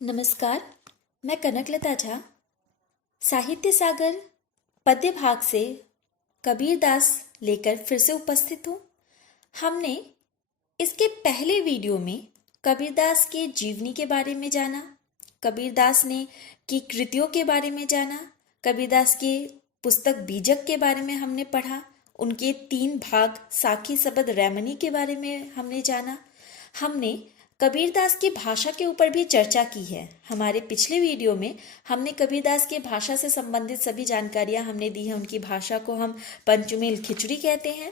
नमस्कार। मैं कनकलता झा साहित्य सागर पद्य भाग से कबीरदास लेकर फिर से उपस्थित हूँ। हमने इसके पहले वीडियो में कबीरदास के जीवनी के बारे में जाना, कबीरदास ने की कृतियों के बारे में जाना, कबीरदास के पुस्तक बीजक के बारे में हमने पढ़ा, उनके 3 भाग साखी सबद रैमनी के बारे में हमने जाना। हमने कबीरदास की भाषा के ऊपर भी चर्चा की है। हमारे पिछले वीडियो में हमने कबीरदास की भाषा से संबंधित सभी जानकारियां हमने दी हैं। उनकी भाषा को हम पंचमेल खिचड़ी कहते हैं।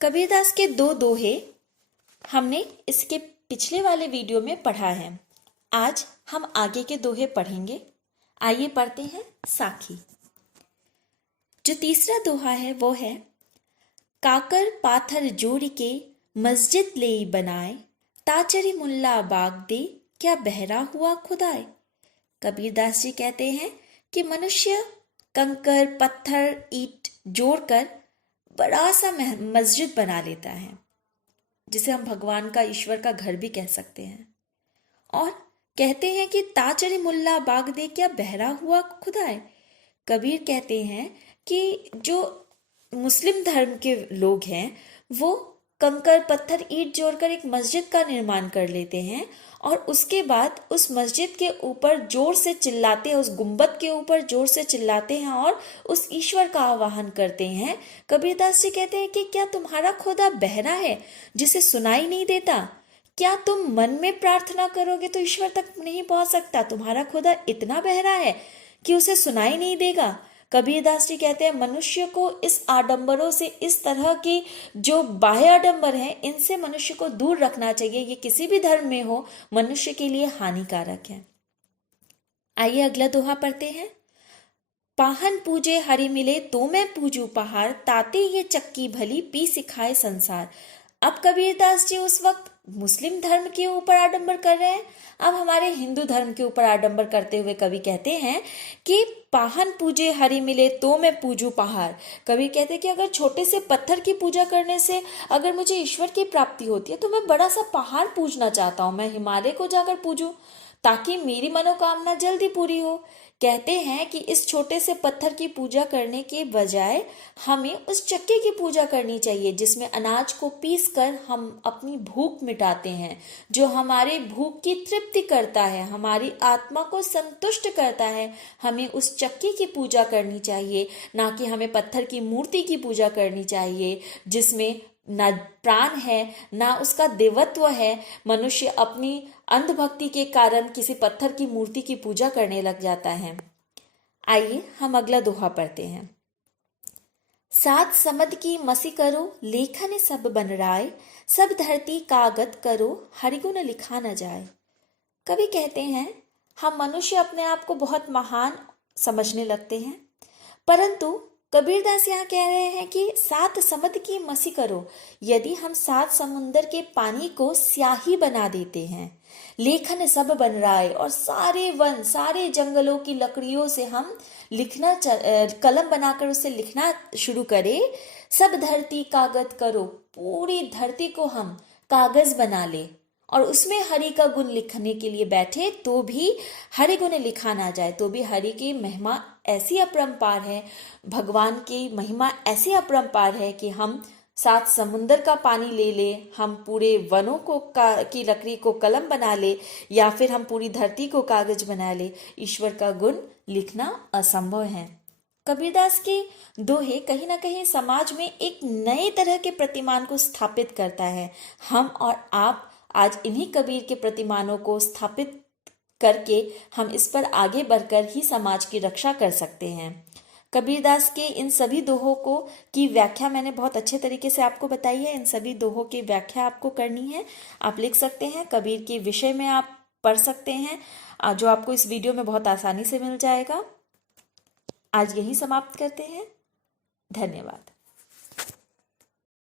कबीरदास के 2 दोहे हमने इसके पिछले वाले वीडियो में पढ़ा है। आज हम आगे के दोहे पढ़ेंगे। आइए पढ़ते हैं साखी। जो तीसरा दोहा है वो है, काकर पाथर जोड़ के मस्जिद ले बनाए, ताचरी मुल्ला बाग दे क्या बहरा हुआ खुदाए। कबीरदास जी कहते हैं कि मनुष्य कंकर पत्थर ईंट जोड़कर बड़ा सा मस्जिद बना लेता है, जिसे हम भगवान का ईश्वर का घर भी कह सकते हैं, और कहते हैं कि ताचरी मुल्ला बाग दे क्या बहरा हुआ खुदाए। कबीर कहते हैं कि जो मुस्लिम धर्म के लोग हैं वो कंकर पत्थर ईंट जोड़कर एक मस्जिद का निर्माण कर लेते हैं और उसके बाद उस मस्जिद के ऊपर जोर से चिल्लाते हैं, उस गुंबद के ऊपर जोर से चिल्लाते हैं और उस ईश्वर का आवाहन करते हैं। कबीरदास जी कहते हैं कि क्या तुम्हारा खुदा बहरा है जिसे सुनाई नहीं देता? क्या तुम मन में प्रार्थना करोगे तो ईश्वर तक नहीं पहुंच सकता? तुम्हारा खुदा इतना बहरा है कि उसे सुनाई नहीं देगा? कबीरदास जी कहते हैं मनुष्य को इस आडंबरों से, इस तरह की जो बाह्य आडंबर हैं, इनसे मनुष्य को दूर रखना चाहिए। ये किसी भी धर्म में हो, मनुष्य के लिए हानिकारक है। आइए अगला दोहा पढ़ते हैं। पाहन पूजे हरि मिले तो मैं पूजू पहाड़, ताते ये चक्की भली पी सिखाए संसार। अब कबीरदास जी उस वक्त मुस्लिम धर्म के ऊपर आडंबर कर रहे हैं। अब हमारे हिंदू धर्म के ऊपर आडंबर करते हुए कवि कहते हैं कि पाहन पूजे हरि मिले तो मैं पूजू पहाड़। कवि कहते हैं कि अगर छोटे से पत्थर की पूजा करने से अगर मुझे ईश्वर की प्राप्ति होती है तो मैं बड़ा सा पहाड़ पूजना चाहता हूं, मैं हिमालय को जाकर पूजूं ताकि मेरी मनोकामना जल्दी पूरी हो। कहते हैं कि इस छोटे से पत्थर की पूजा करने के बजाय हमें उस चक्की की पूजा करनी चाहिए जिसमें अनाज को पीस कर हम अपनी भूख मिटाते हैं, जो हमारे भूख की तृप्ति करता है, हमारी आत्मा को संतुष्ट करता है। हमें उस चक्की की पूजा करनी चाहिए, ना कि हमें पत्थर की मूर्ति की पूजा करनी चाहिए जिसमें ना प्राण है ना उसका देवत्व है। मनुष्य अपनी अंधभक्ति के कारण किसी पत्थर की मूर्ति की पूजा करने लग जाता है। आइए हम अगला दोहा पढ़ते हैं। सात समद की मसी करो, लेखन सब बन राय, सब धरती कागत करो, हरिगुण लिखा न जाए। कवि कहते हैं हम मनुष्य अपने आप को बहुत महान समझने लगते हैं, परंतु कबीरदास यहाँ कह रहे हैं कि 7 समद की मसी करो। यदि हम 7 समुंदर के पानी को स्याही बना देते हैं, लेखन सब बन रहा है, और सारे वन सारे जंगलों की लकड़ियों से हम लिखना कलम बनाकर उससे लिखना शुरू करें, सब धरती कागज करो, पूरी धरती को हम कागज बना ले और उसमें हरि का गुण लिखने के लिए बैठे तो भी हरि गुण लिखा ना जाए, तो भी हरि की महिमा ऐसी अपरंपार है, भगवान की महिमा ऐसी अपरंपार है कि हम 7 समुंदर का पानी ले ले, हम पूरे वनों को की लकड़ी को कलम बना ले, या फिर हम पूरी धरती को कागज बना ले, ईश्वर का गुण लिखना असंभव है। कबीरदास के दोहे कहीं ना कहीं समाज में एक नए तरह के प्रतिमान को स्थापित करता है। हम और आप आज इन्हीं कबीर के प्रतिमानों को स्थापित करके हम इस पर आगे बढ़कर ही समाज की रक्षा कर सकते हैं। कबीरदास के इन सभी दोहों को की व्याख्या मैंने बहुत अच्छे तरीके से आपको बताई है। इन सभी दोहों की व्याख्या आपको करनी है, आप लिख सकते हैं, कबीर के विषय में आप पढ़ सकते हैं, जो आपको इस वीडियो में बहुत आसानी से मिल जाएगा। आज यही समाप्त करते हैं। धन्यवाद।